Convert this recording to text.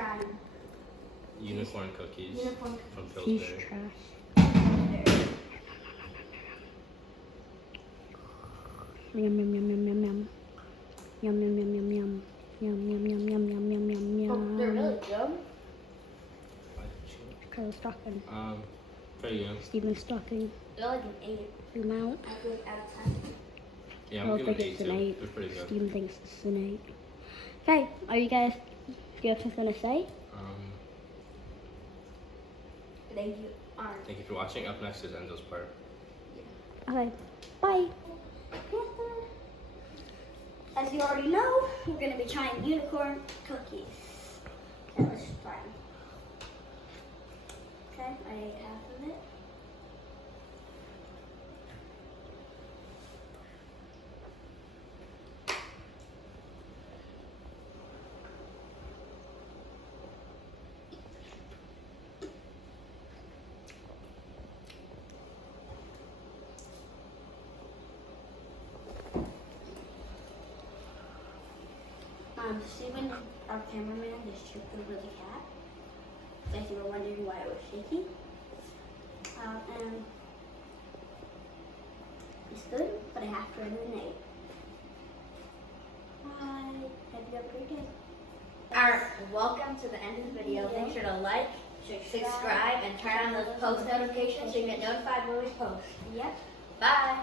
trying Unicorn cookies unicorn from He's Pillsbury. trash. Yum yum yum yum yum yum. Yum yum yum yum yum. Yum yum yum yum yum yum yum yum. Oh, they're really good. Kyle's talking. For you. Steven's talking. They're like an 8. Your mount. I think out of 10. Yeah, I I'm don't giving think it it's 8 an too. 8. They're pretty good. Steven thinks it's an 8. Okay, are you guys, do you have something to say? Thank you. Thank you for watching. Up next is Enzo's part. Okay, bye. As you already know, we're going to be trying unicorn cookies. So let's try them. Okay, I ate half of it. Steven, our cameraman, just tripped over the cat. If you were wondering why it was shaky. And it's good, but I have to rate it an 8. Bye. Hope you have a great day. Alright, welcome to the end of the video. Make sure to like, subscribe, and turn on those post notifications so you get notified when we post. Yep. Bye.